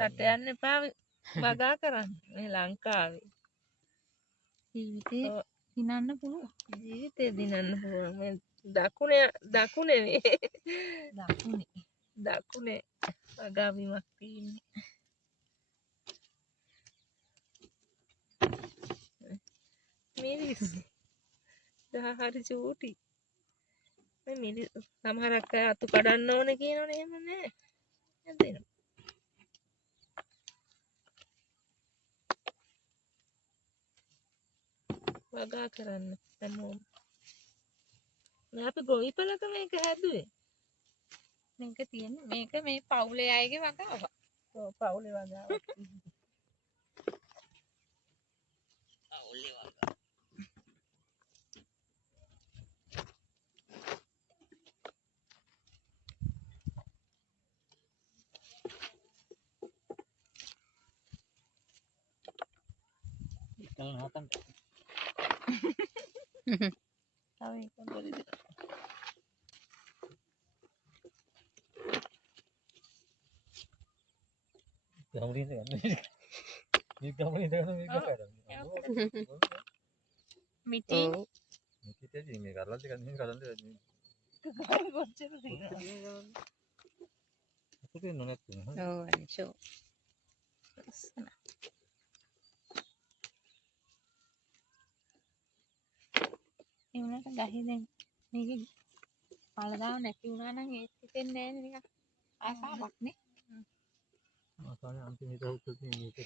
රට යන්න එපා වගා කරන්න මේ ලංකාවේ. ජීවිතේ දිනන්න පුළුවන්. ජීවිතේ දිනන්න පුළුවන්. මේ දකුණේ නේ. දකුණේ වගා බිමක් තියෙන්නේ. මිරිස් හරි චූටි. මේ මිරිස් සමහරක් අය අතු කඩන්න ඕනේ කියනවනේ එහෙම නෑ. හැදෙනවා. වගා කරන්න හැමෝම. මේ අපි ගොවිපලක මේක හැදුවේ. මේක තියෙන්නේ මේක මේ පවුලේ අයගේ වගාවක්. ඔව් පවුලේ වගාවක්. පවුලේ වගාවක්. Kalau nonton තව එක බොරිද? kamu ini kan ini kamu ini kan ini kan මිටි kita sih ini karena ini karena ini කොච්චර තියෙනවද? itu kan nonet tuh ඔව් අනිෂෝ ලස්සන. ඒ වුණාට ගහේ දැන් මේකේ පළදාව නැති වුණා නම් ඒත් හිතෙන්නේ නැහැ නේ නිකන් ආසාවක් නේ. soalnya anti itu ini itu